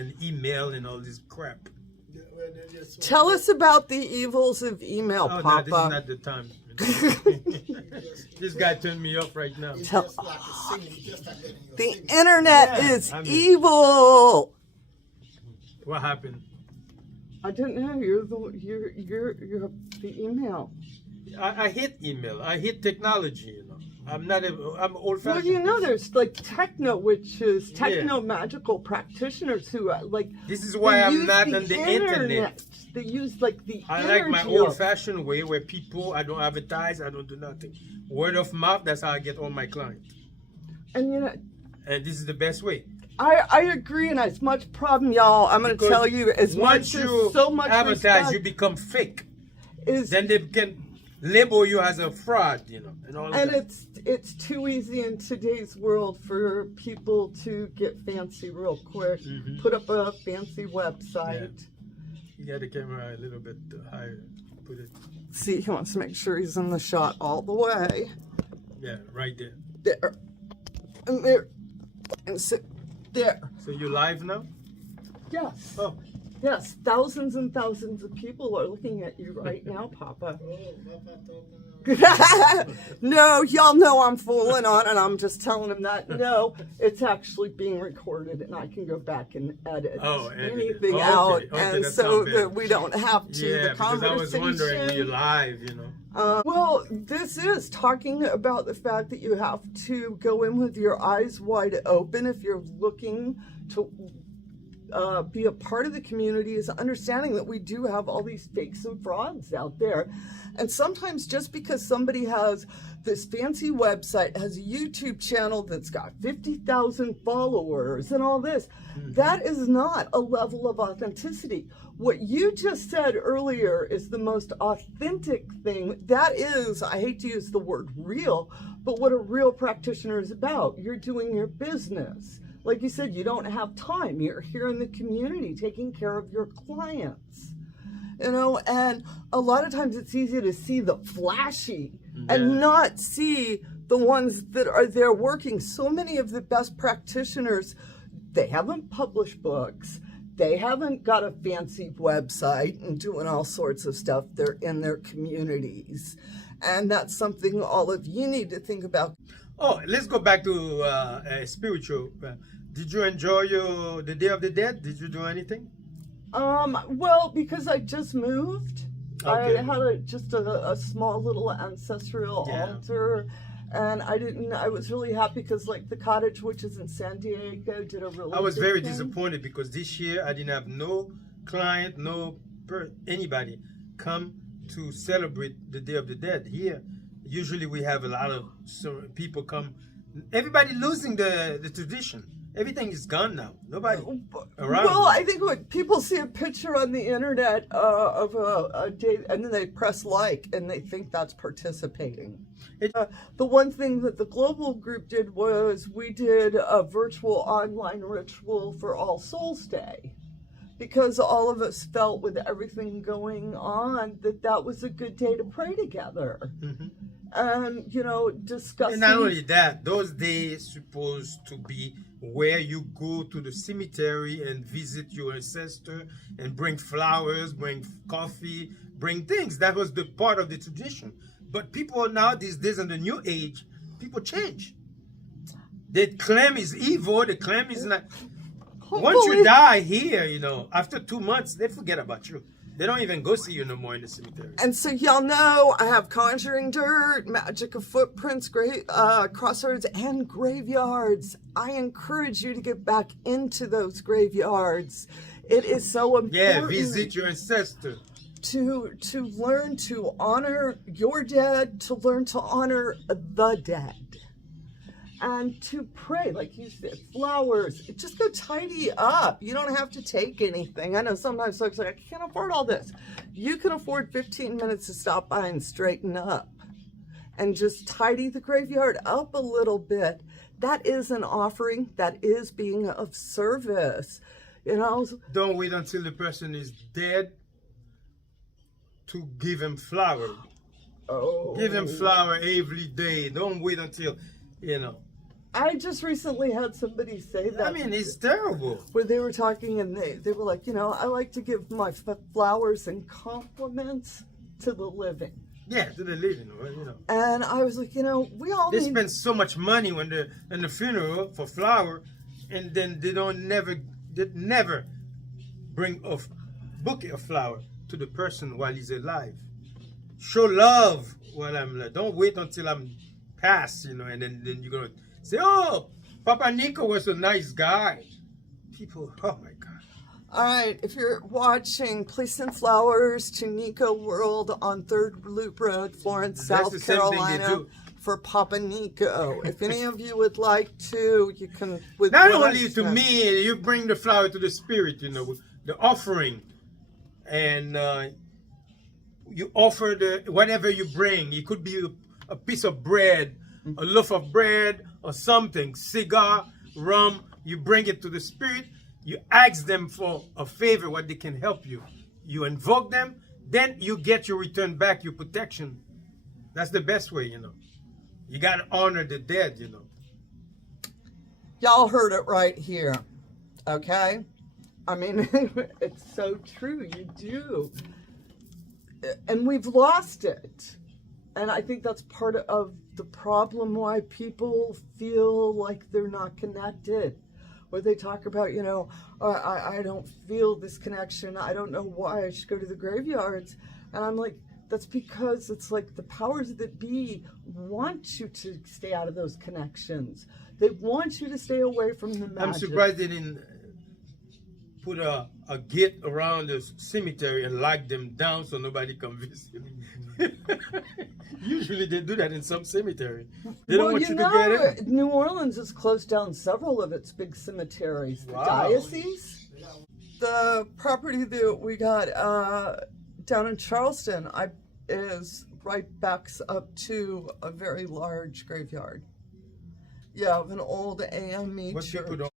and email and all this crap. Tell us about the evils of email, Oh, Papa. no, this is not the time. This guy turned me off right now. The internet is evil. What happened? I didn't know you're the email. I hate email. I hate technology. You know, I'm old Well, fashioned. you know, there's like techno witches, techno magical practitioners who like. This is why I'm not on the internet. They use like the. I like my old fashioned way where people, I don't advertise, I don't do nothing. Word of mouth. That's how I get all my clients. And you know. And this is the best way. I agree, and as much problem, y'all. I'm going to tell you, as much as so much advertise, respect, you become fake. Then they can label you as a fraud, you know, and all of that. And it's too easy in today's world for people to get fancy real quick. Put up a fancy website. Yeah. You got the camera a little bit higher. Put it. See, he wants to make sure he's in the shot all the way. Yeah, right there. There. And there. And sit there. So you live now? Yes. Oh. Yes, thousands and thousands of people are looking at you right now, Papa. No, y'all know I'm fooling on, and I'm just telling him that. No, it's actually being recorded, and I can go back and edit anything out, and so that we don't have to. Yeah, the because I was wondering when you're live, you know. Well, this is talking about the fact that you have to go in with your eyes wide open if you're looking to be a part of the community, is understanding that we do have all these fakes and frauds out there. And sometimes just because somebody has this fancy website, has a YouTube channel that's got 50,000 followers and all this, that is not a level of authenticity. What you just said earlier is the most authentic thing. That is, I hate to use the word real, but what a real practitioner is about. You're doing your business. Like you said, you don't have time. You're here in the community taking care of your clients. You know, and a lot of times it's easy to see the flashy and not see the ones that are there working. So many of the best practitioners, they haven't published books. They haven't got a fancy website and doing all sorts of stuff. They're in their communities. And that's something all of you need to think about. Oh, let's go back to spiritual. Did you enjoy the Day of the Dead? Did you do anything? Well, because I just moved, okay. I had just a small little ancestral altar, and I was really happy because like the cottage witches in San Diego did a really I was good very thing. disappointed because this year I didn't have no client, anybody come to celebrate the Day of the Dead here. Usually we have a lot of people come. Everybody losing the tradition. Everything is gone now. Nobody around. Well, I think when people see a picture on the internet of a day, and then they press like, and they think that's participating. The one thing that the global group did was we did a virtual online ritual for All Souls Day, because all of us felt with everything going on that was a good day to pray together. And, you know, discussing. And not only that, those days supposed to be where you go to the cemetery and visit your ancestor and bring flowers, bring coffee, bring things. That was the part of the tradition. But people now, these days in the new age, people change. They claim it's evil, they claim it's not. Once you die here, you know, after 2 months, they forget about you. They don't even go see you no more in the cemetery. And so y'all know I have Conjuring Dirt, Magick of Footprints, Crossroads, and graveyards. I encourage you to get back into those graveyards. It is so important. Yeah, visit your ancestor. To learn to honor your dead, to learn to honor the dead. And to pray, like you said, flowers, just go tidy up. You don't have to take anything. I know sometimes folks are like, I can't afford all this. You can afford 15 minutes to stop by and straighten up and just tidy the graveyard up a little bit. That is an offering. That is being of service. You know. Don't wait until the person is dead to give him flower. Oh. Give him flower every day. Don't wait until, you know. I just recently had somebody say that. I mean, it's terrible. Where they were talking and they were like, I like to give my flowers and compliments to the living. Yeah, to the living, And I was like, we all They need... spend so much money when they're in the funeral for flower, and then they never bring a bouquet of flower to the person while he's alive. Show love while I'm alive. Don't wait until I'm past, and then you're gonna say, oh, Papa Nico was a nice guy. People, oh my God. All right, if you're watching, please send flowers to Nico World on 3rd Loop Road, Florence, South Carolina, for Papa Nico. If any of you would like to, you can... Not only to me, you bring the flower to the spirit, the offering. And you offer whatever you bring. It could be a piece of bread, a loaf of bread, or something, cigar, rum. You bring it to the spirit. You ask them for a favor, what they can help you. You invoke them, then you get your return back, your protection. That's the best way, You got to honor the dead, Y'all heard it right here, okay? I mean, it's so true, you do. And we've lost it. And I think that's part of the problem why people feel like they're not connected. Where they talk about, I don't feel this connection. I don't know why I should go to the graveyards. And I'm like, that's because it's like the powers that be want you to stay out of those connections. They want you to stay away from the magic. I'm surprised they didn't put a gate around the cemetery and lock them down so nobody can visit. Usually they do that in some cemetery. They don't want you to get in. New Orleans has closed down several of its big cemeteries. Wow. The diocese, the property that we got down in Charleston, backs up to a very large graveyard. Yeah, of an old AME But church. people